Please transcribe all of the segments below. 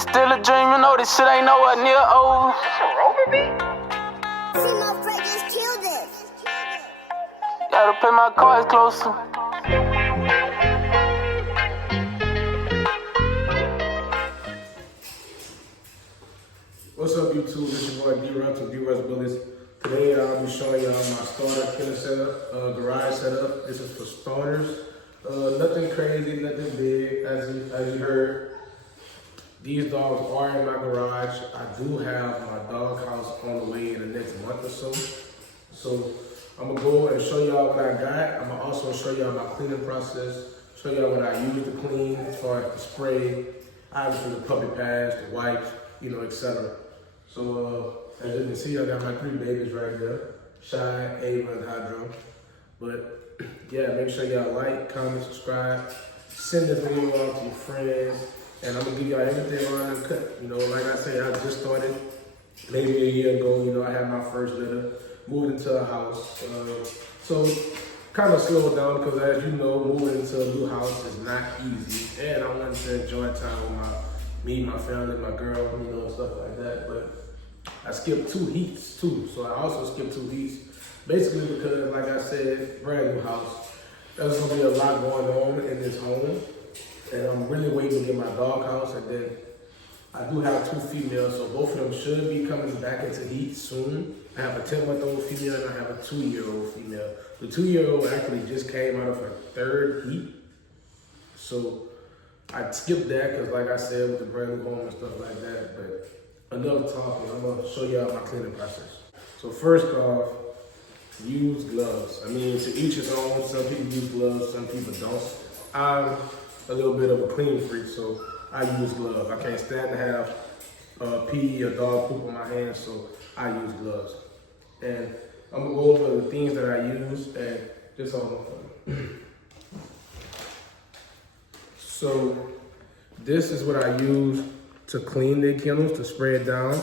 It's still a dream, you know this shit ain't nowhere near over. See my friend just killed it. Gotta pay my cards closer. What's up, YouTube? This your boy D-Russ from D-Russ Bullets. Today I'll be showing y'all my starter kennel setup, garage setup. This is for starters. Nothing crazy, nothing big. As you heard, these dogs are in my garage. I do have my dog house on the way in the next month or so. So I'm gonna go and show y'all what I got. I'm gonna also show y'all my cleaning process, show y'all what I use to clean as far as the spray, obviously the puppy pads, the wipes, etc. So as you can see, I got my 3 babies right there, Shy, Ava, and Hydro. But yeah, make sure y'all like, comment, subscribe, send this video out to your friends, and I'm gonna give y'all everything on uncut. Like I say, I just started maybe a year ago. I had my first litter, moved into a house. So kind of slowed down because, as you know, moving into a new house is not easy. And I wanted to enjoy time with me, my family, my girl, and stuff like that. But I skipped 2 heats too. So I also skipped 2 heats, basically because, like I said, brand new house. There's gonna be a lot going on in this home. And I'm really waiting to get my dog house, and then I do have 2 females, so both of them should be coming back into heat soon. I have a 10-month-old female and I have a 2-year-old female. The 2-year-old actually just came out of her 3rd heat. So I skipped that because, like I said, with the brand new home and stuff like that. But enough talking, I'm gonna show y'all my cleaning process. So first off, use gloves. I mean, to each his own. Some people use gloves, some people don't. I'm a little bit of a clean freak, so I use gloves. I can't stand to have pee or dog poop on my hands, so I use gloves. And I'm gonna go over the things that I use and just on my phone. So this is what I use to clean the kennels, to spray it down.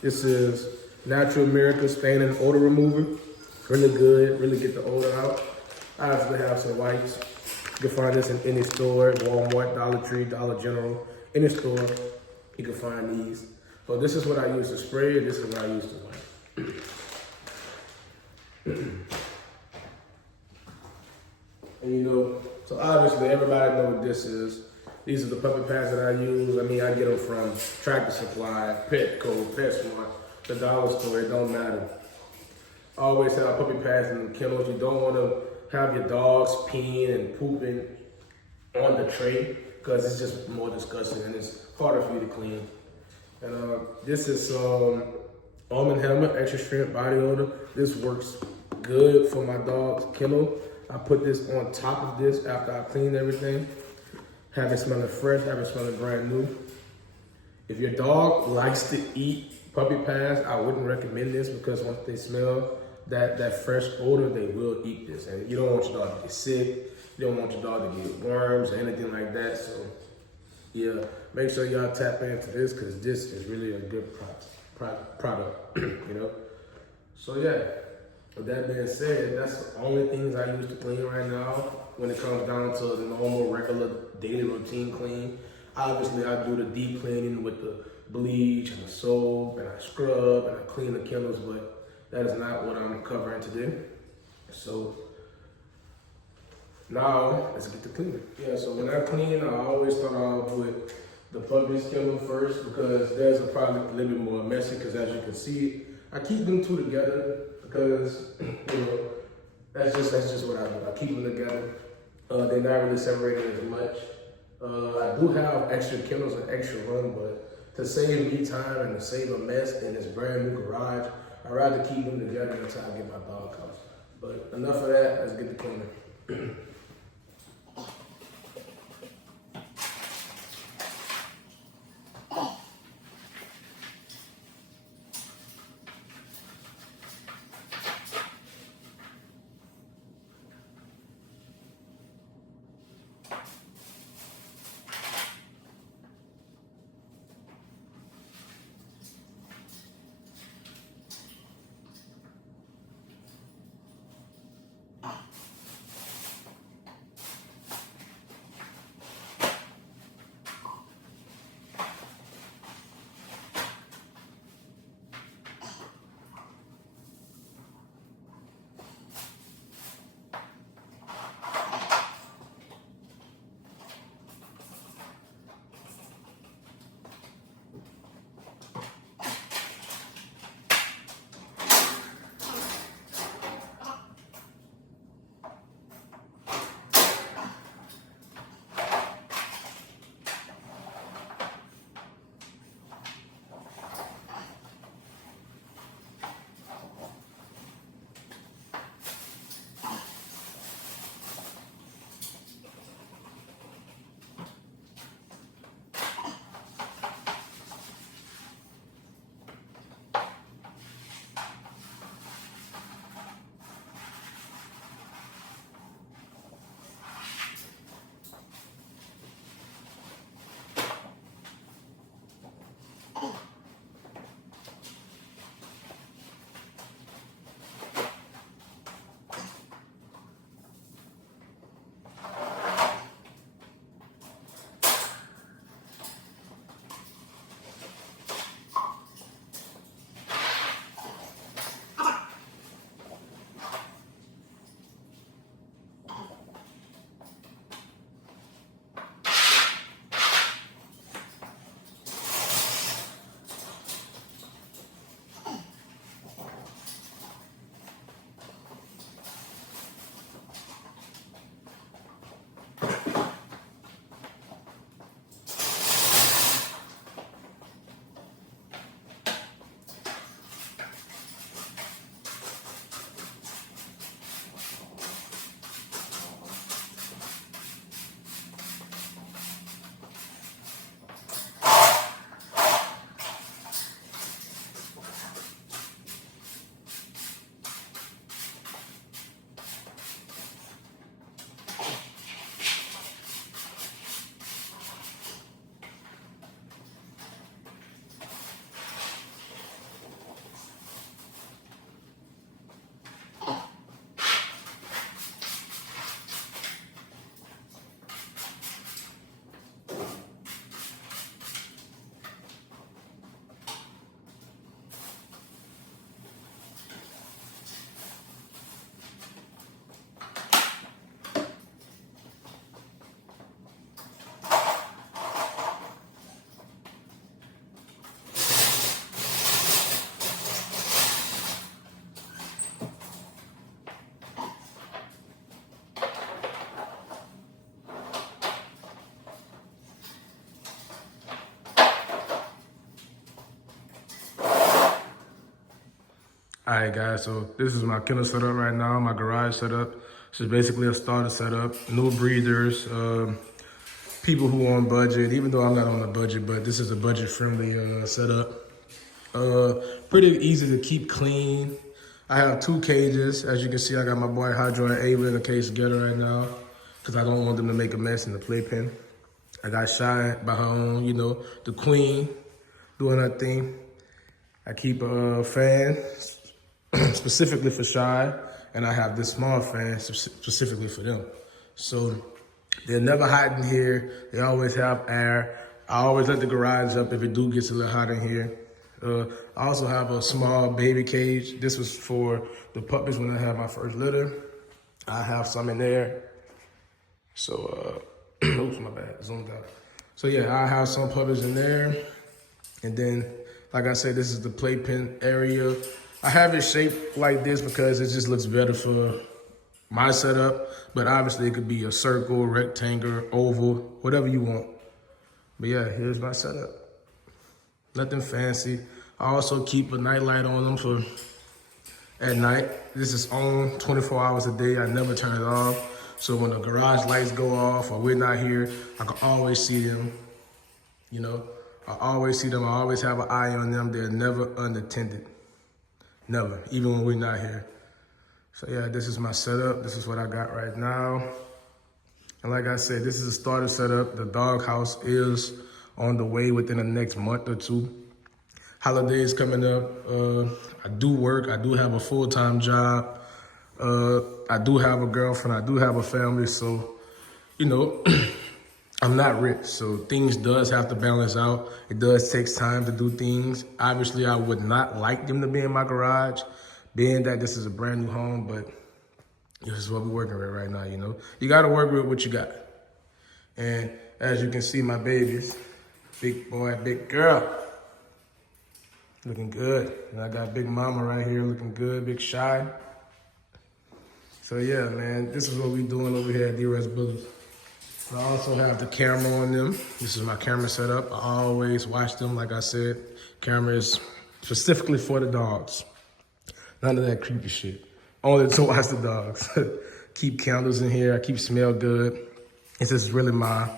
This is Natural America Stain and Odor Remover. Really good, really get the odor out. I actually have some wipes. You can find this in any store, Walmart, Dollar Tree, Dollar General, any store, you can find these. So this is what I use to spray, and this is what I use to wipe. And so obviously everybody knows what this is. These are the puppy pads that I use. I mean, I get them from Tractor Supply, Petco, PetSmart, the dollar store, it don't matter. Always have puppy pads in the kennels. You don't want to have your dogs peeing and pooping on the tray because it's just more disgusting and it's harder for you to clean. And this is Almond Helmet Extra Strength Body Odor. This works good for my dog's kennel. I put this on top of this after I clean everything. Have it smelling fresh, have it smelling brand new. If your dog likes to eat puppy pads, I wouldn't recommend this because once they smell that fresh odor, they will eat this. And you don't want your dog to get sick. You don't want your dog to get worms or anything like that. So yeah, make sure y'all tap into this because this is really a good product, So yeah, with that being said, that's the only things I use to clean right now when it comes down to the normal, regular, daily routine clean. Obviously, I do the deep cleaning with the bleach and the soap, and I scrub and I clean the kennels, but that is not what I'm covering today. So now let's get to cleaning. Yeah, so when I clean, I always start off with the puppy's kennel first because there's probably a little bit more messy because, as you can see, I keep them 2 together because that's just what I do. I keep them together. They're not really separated as much. I do have extra kennels and extra room, but to save me time and to save a mess in this brand new garage, I'd rather keep them together until I get my dog house. But enough of that, let's get to cleaning. All right, guys, so this is my kennel setup right now, my garage setup. This is basically a starter setup, no breeders, people who on budget, even though I'm not on a budget, but this is a budget-friendly setup. Pretty easy to keep clean. I have 2 cages. As you can see, I got my boy Hydro and Ava in a cage together right now because I don't want them to make a mess in the playpen. I got Shy by her own, you know, the queen doing her thing. I keep a fan specifically for Shy, and I have this small fan specifically for them. So they're never hot in here. They always have air. I always let the garage up if it gets a little hot in here. I also have a small baby cage. This was for the puppies when I had my first litter. I have some in there. So, oops, my bad, zoomed out. So yeah, I have some puppies in there. And then, like I said, this is the playpen area. I have it shaped like this because it just looks better for my setup. But obviously it could be a circle, rectangle, oval, whatever you want. But yeah, here's my setup. Nothing fancy. I also keep a night light on them for at night. This is on 24 hours a day. I never turn it off. So when the garage lights go off or we're not here, I can always see them. You know, I always see them. I always have an eye on them. They're never unattended. Never, even when we're not here. So yeah, this is my setup. This is what I got right now. And like I said, this is a starter setup. The doghouse is on the way within the next month or 2. Holidays coming up. I do work. I do have a full-time job. I do have a girlfriend. I do have a family. So, you know, I'm not rich. So things does have to balance out. It does take time to do things. Obviously, I would not like them to be in my garage, being that this is a brand new home, but this is what we're working with right now, you know. You got to work with what you got. And as you can see, my babies, big boy, big girl, looking good. And I got big mama right here looking good, big Shy. So yeah, man, this is what we doing over here at D-Res Builders. I also have the camera on them. This is my camera setup. I always watch them, like I said. Camera is specifically for the dogs. None of that creepy shit. Only to watch the dogs. Keep candles in here. I keep smell good. This is really my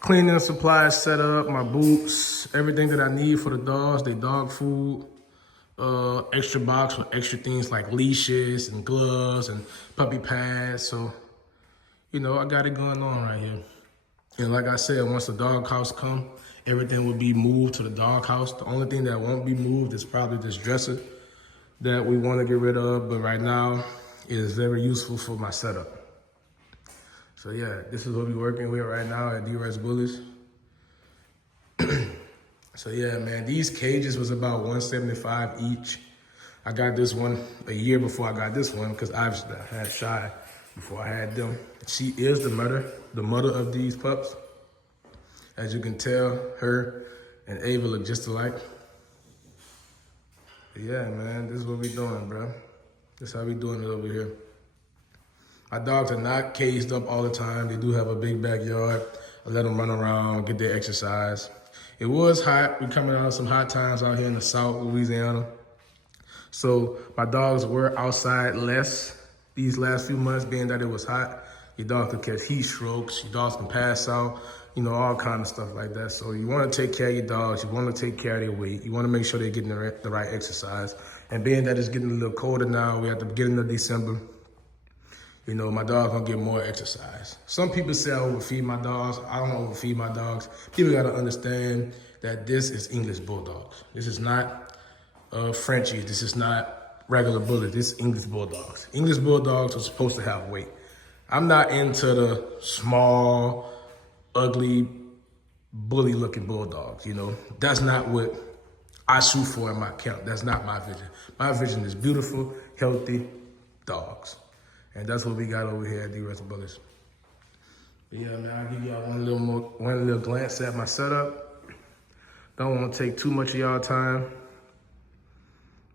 cleaning supplies set up, my boots, everything that I need for the dogs, they dog food, extra box with extra things like leashes and gloves and puppy pads. So, you know, I got it going on right here. And like I said, once the dog house come, Everything will be moved to the doghouse. The only thing that won't be moved is probably this dresser that we want to get rid of, but right now it is very useful for my setup. So yeah, this is what we're working with right now at D-Res Bullies. So yeah, man, these cages was about $175 each. I got this one a year before I got this one because obviously I had Shy before I had them. She is the mother of these pups. As you can tell, her and Ava look just alike. But yeah, man, this is what we doing, bro. This is how we doing it over here. My dogs are not caged up all the time. They do have a big backyard. I let them run around, get their exercise. It was hot. We're coming out of some hot times out here in the South Louisiana. So my dogs were outside less these last few months, being that it was hot. Your dog could catch heat strokes. Your dogs can pass out, you know, all kind of stuff like that. So you want to take care of your dogs. You want to take care of their weight. You want to make sure they're getting the right exercise. And being that it's getting a little colder now, we at the beginning of December, you know, my dog's gonna get more exercise. Some people say I overfeed my dogs. I don't overfeed my dogs. People gotta understand that this is English Bulldogs. This is not Frenchies. This is not regular bullies. This is English Bulldogs. English Bulldogs are supposed to have weight. I'm not into the small, ugly, bully-looking Bulldogs, you know. That's not what I shoot for in my camp. That's not my vision. My vision is beautiful, healthy dogs. And that's what we got over here at D-Res Bullies. But yeah, man, I'll give y'all one little glance at my setup. Don't want to take too much of y'all time.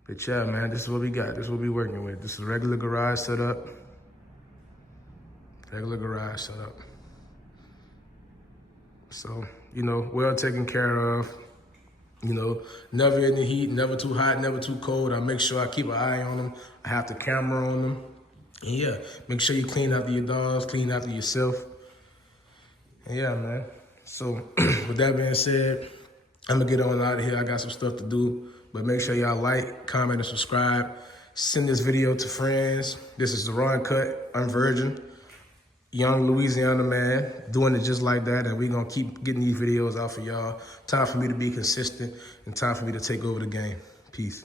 But yeah, man, this is what we got. This is what we working with. This is regular garage setup. Regular garage setup. So, you know, well taken care of. You know, never in the heat, never too hot, never too cold. I make sure I keep an eye on them. I have the camera on them. And yeah, make sure you clean after your dogs, clean after yourself. And yeah, man. So with that being said, I'm gonna get on out of here. I got some stuff to do, but make sure y'all like, comment, and subscribe. Send this video to friends. This is the Raw and Cut, Unvirgin, young Louisiana man, doing it just like that, and we're gonna keep getting these videos out for y'all. Time for me to be consistent, and time for me to take over the game. Peace.